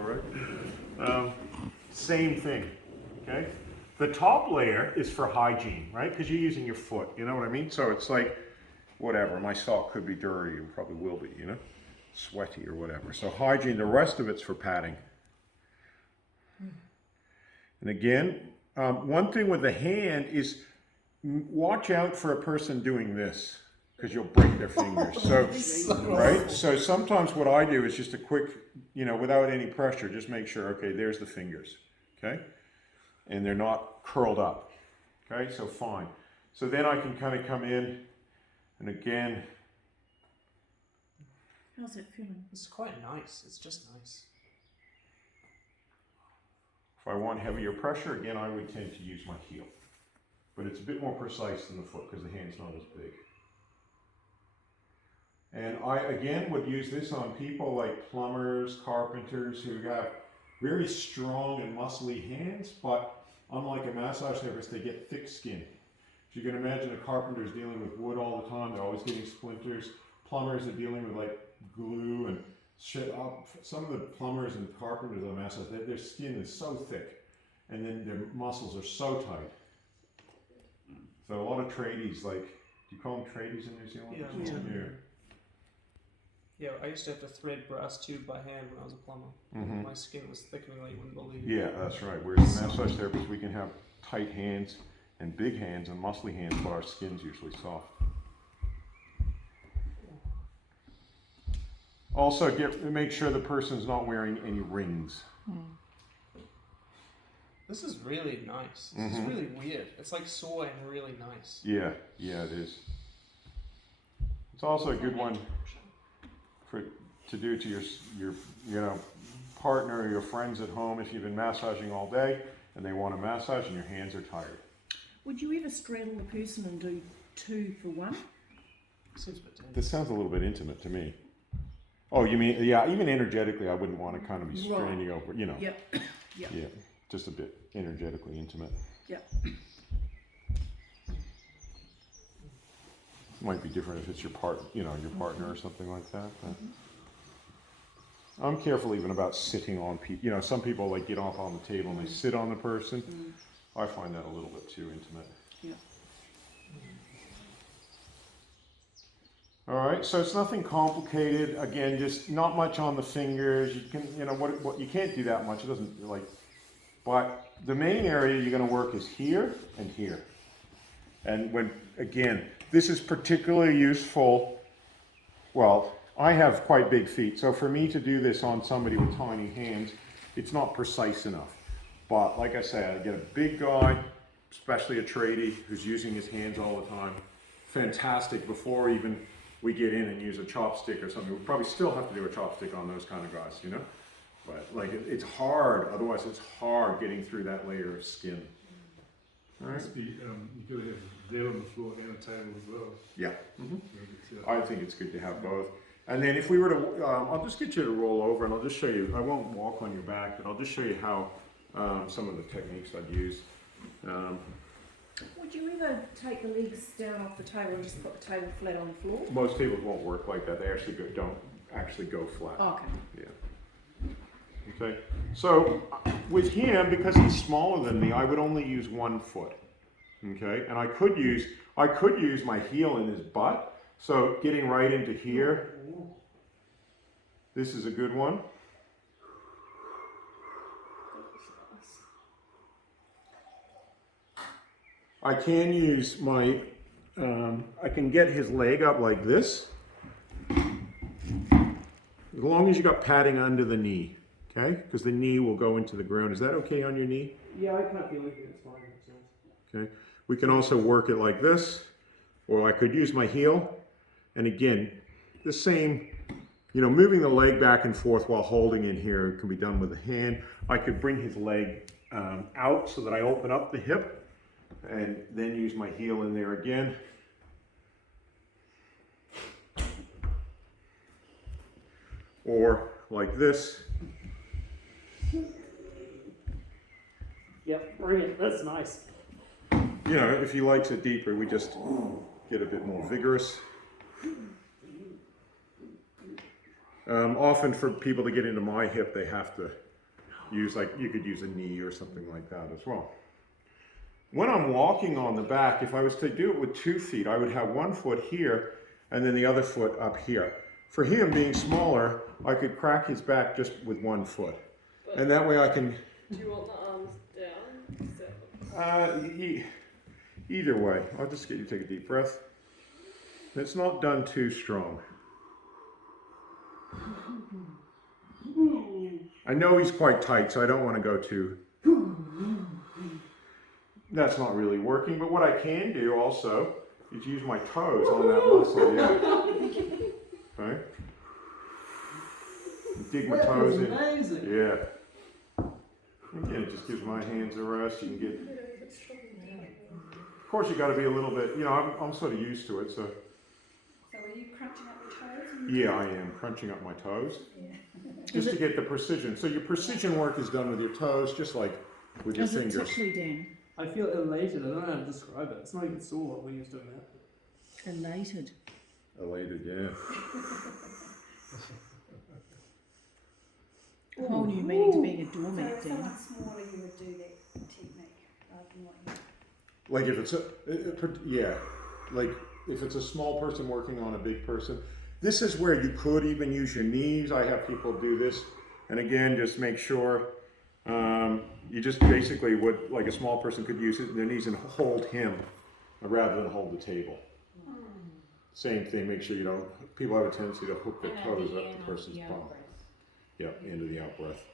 right? Same thing, okay? The top layer is for hygiene, right? Because you're using your foot, you know what I mean? So it's like, whatever, my sock could be dirty, and probably will be, you know? Sweaty or whatever. So hygiene, the rest of it's for padding. And again, one thing with the hand is watch out for a person doing this, because you'll break their fingers. So, right? So sometimes what I do is just a quick, you know, without any pressure, just make sure, okay, there's the fingers, okay? And they're not curled up, okay? So fine. So then I can kind of come in, and again. How's it feeling? It's quite nice. It's just nice. If I want heavier pressure, again, I would tend to use my heel. But it's a bit more precise than the foot because the hand's not as big. And I, again, would use this on people like plumbers, carpenters who have very strong and muscly hands, but unlike a massage therapist, they get thick skin. So you can imagine a carpenter's dealing with wood all the time, they're always getting splinters. Plumbers are dealing with like glue and shit up. Some of the plumbers and carpenters on massage, their skin is so thick, and then their muscles are so tight. So a lot of tradies, like, do you call them tradies in New Zealand? Yeah. Yeah, I used to have to thread brass tube by hand when I was a plumber. Mm-hmm. My skin was thickening like you wouldn't believe. Yeah, that's right. Whereas massage therapists, we can have tight hands and big hands and muscly hands, but our skin's usually soft. Also, make sure the person's not wearing any rings. This is really nice. This is really weird. It's like sore and really nice. Yeah, it is. It's also a good one to do to your partner or your friends at home if you've been massaging all day and they want a massage and your hands are tired. Would you ever straddle the person and do 2 for 1? Seems a bit tense. This sounds a little bit intimate to me. Oh, you mean, yeah, even energetically, I wouldn't want to kind of be straining over, you know. Yep. Yeah, just a bit energetically intimate. Yep. Might be different if it's your partner or something like that. But I'm careful even about sitting on people. You know, some people like get off on the table and they sit on the person. I find that a little bit too intimate. Yeah. All right, so it's nothing complicated. Again, just not much on the fingers. You can, what you can't do that much. It doesn't like, but the main area you're going to work is here and here. And again, this is particularly useful. Well, I have quite big feet, so for me to do this on somebody with tiny hands, it's not precise enough. But like I said, I get a big guy, especially a tradie who's using his hands all the time. Fantastic before even we get in and use a chopstick or something. We probably still have to do a chopstick on those kind of guys, you know? But like it's hard, otherwise it's hard getting through that layer of skin. All right. You could have dead on the floor and a table as well. Yeah. I think it's good to have both. And then if we were to, I'll just get you to roll over and I'll just show you, I won't walk on your back, but I'll just show you how some of the techniques I'd use. Would you ever take the legs down off the table and just put the table flat on the floor? Most tables won't work like that. They actually don't actually go flat. Oh, okay. Yeah. Okay. So with him, because he's smaller than me, I would only use 1 foot. Okay. And I could use my heel in his butt. So getting right into here, this is a good one. I can use my, I can get his leg up like this, as long as you got padding under the knee, okay? Because the knee will go into the ground. Is that okay on your knee? Yeah, I can't feel anything. It's fine. Okay. We can also work it like this, or I could use my heel. And again, the same, moving the leg back and forth while holding in here can be done with the hand. I could bring his leg out so that I open up the hip and then use my heel in there again. Or like this. Yep, brilliant. That's nice. If he likes it deeper, we just get a bit more vigorous. Often for people to get into my hip, they have to use like, you could use a knee or something like that as well. When I'm walking on the back, if I was to do it with 2 feet, I would have 1 foot here and then the other foot up here. For him being smaller, I could crack his back just with 1 foot. And that way I can... Do you want the arms down? Either way, I'll just get you to take a deep breath. It's not done too strong. I know he's quite tight, so I don't want to go too... That's not really working, but what I can do also is use my toes on that muscle, yeah. Okay? Dig my toes in. Amazing. Yeah. Again, it just gives my hands a rest. You can get... Of course, you got to be a little bit, you know, I'm sort of used to it, so... So are you crunching up your toes? Yeah, I am crunching up my toes. Just to get the precision. So your precision work is done with your toes, just like with your Is it fingers. tickly then? I feel elated. I don't know how to describe it. It's not even sore when you're doing that. Elated. Elated, yeah. A whole new meaning to being a So doormat if then. someone smaller, you would do that technique rather than what you... Like if it's yeah, like if it's a small person working on a big person, this is where you could even use your knees. I have people do this, and again, just make sure you just basically would, like a small person could use their knees and hold him rather than hold the table. Same thing. Make sure you don't. People have a tendency to hook their toes up the person's bum. Yep, into the out breath.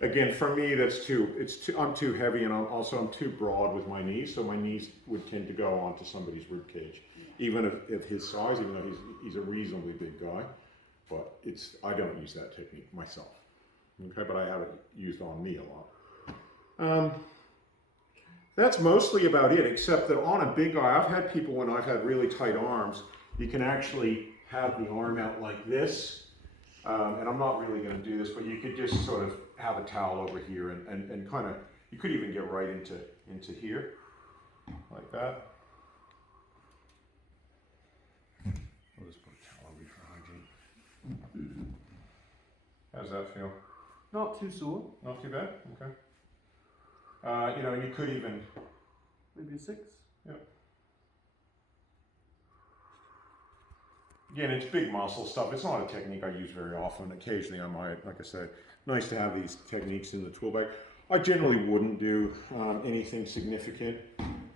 Again, for me, that's too. I'm too heavy, and I'm too broad with my knees, so my knees would tend to go onto somebody's rib cage, even if his size, even though he's a reasonably big guy. But I don't use that technique myself. Okay, but I have it used on me a lot. That's mostly about it, except that on a big guy, I've had people when I've had really tight arms, you can actually have the arm out like this. And I'm not really going to do this, but you could just sort of have a towel over here and kind of, you could even get right into here, like that. I'll just put a towel over for hygiene. How's that feel? Not too sore. Not too bad? Okay. You know, you could even... Maybe a 6. Yep. Again, it's big muscle stuff. It's not a technique I use very often. Occasionally I might, like I said, nice to have these techniques in the tool bag. I generally wouldn't do anything significant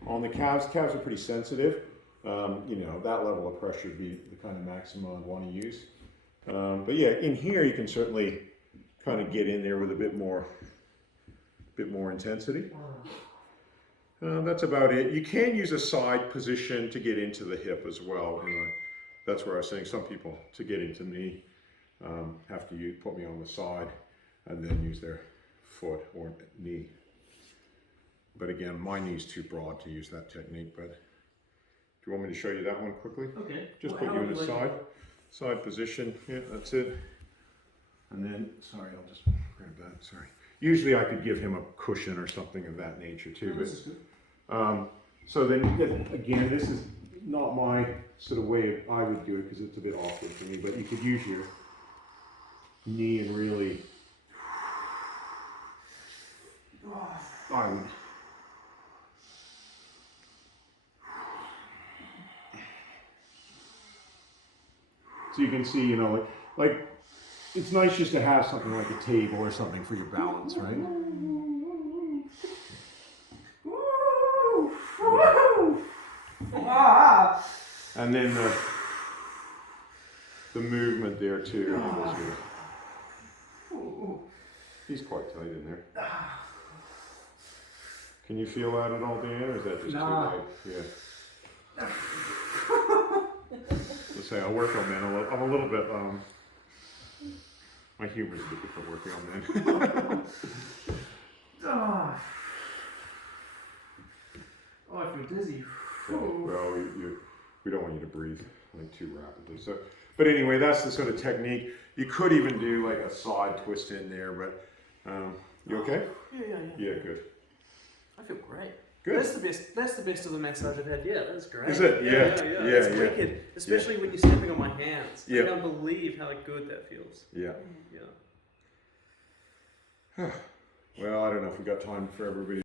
on the calves. Calves are pretty sensitive. You know, that level of pressure would be the kind of maximum I'd want to use. But yeah, in here you can certainly kind of get in there with a bit more intensity. That's about it. You can use a side position to get into the hip as well. You know, that's where I was saying some people, to get into me, have to put me on the side and then use their foot or knee. But again, my knee's too broad to use that technique. But do you want me to show you that one quickly? Okay. Just put you in a side position. Yeah, that's it. And then, sorry, I'll just grab that. Sorry. Usually I could give him a cushion or something of that nature too. This is good. So then again, this is not my sort of way I would do it because it's a bit awkward for me, but you could use your knee and really, I would, so you can see, you know, like it's nice just to have something like a table or something for your balance, right? And then the movement there too. He's quite tight in there. Can you feel that at all, Dan, or is that just too light? Yeah. Let's say I work on men. I'm a little bit. My humor's a bit different working on men. Oh, I feel dizzy. Well, we don't want you to breathe like too rapidly. So, but anyway, that's the sort of technique. You could even do like a side twist in there, but you okay? Yeah, good. I feel great. Good. That's the best of the massage I've had. Yeah, that's great. Is it? Yeah. It's wicked, especially when you're stepping on my hands. Yeah. I can't believe how good that feels. Yeah. Yeah. Well, I don't know if we got time for everybody.